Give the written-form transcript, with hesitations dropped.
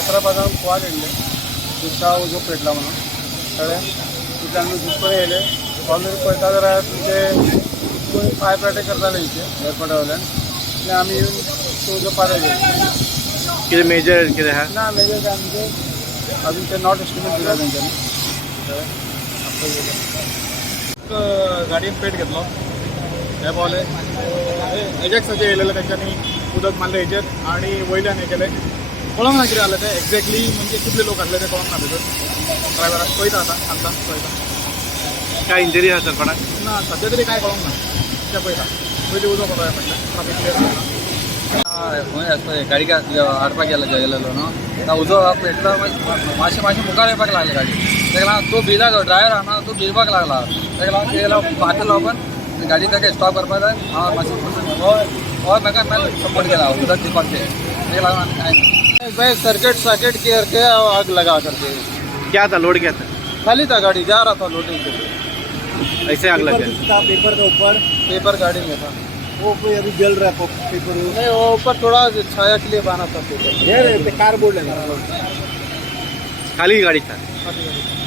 17 quad येले दुसरा जो पेटला म्हणून कळ्ळें तितल्यान आमी दुसरे येयले ऑलरेडी पळयता जाल्यार तुमचे कोण फायर फायटर करताले इथे एअरपोर्टा वयल्यान आनी आमी येवन तो जो पाडले कितें मेजर कितें आहा ना मेजर काय म्हणजे अजून ते नॉट एस्टिमेट दिला तेंच्यांनी गाडयेन पेट घेतलो हे पावले एजॅक्साचे येयलेले तेंच्यांनी उदक मारलें हेचेर आनी वयल्यान हें केलें कळोंक ना कितें जालें तें एक्झॅक्टली म्हणजे कितले लोक आसले ते कळोंक ना भितर ड्रायव्हराक पळयता आतां सांगता पळयता काय इंजरी आसा कोणाक ना सद्या तरी काय कळोंक ना तें पळयता पयलीं उदक वोतोय म्हटलें ट्राफीक क्लियर गाडी हाडपाक गेलेलो न्हू उजो पेटलो मातशें मुखार येवपाक लागले गाडी ताका लागून तो भिला तो ड्रायव्हर आहा ना तो भिवपाक लागला ताका लागून ते फाटलो पण गाडी ताका स्टॉप करपाक जाय हांव मातशें हय म्हाका मागीर सपोर्ट केला उदक दिवपाक ताका लागून आनी कांय ना भाई सर्किट करके आग लगा करके क्या था लोड क्या था खाली था गाड़ी जा रहा था लोडिंग के लिए ऐसे आग लग गया पेपर के ऊपर पेपर गाड़ी में था वो कोई अभी जल रहा है पेपर नहीं वो ऊपर थोड़ा छाया के लिए बना था पेपर कार बोर्ड लेना खाली गाड़ी था खाली गाड़ी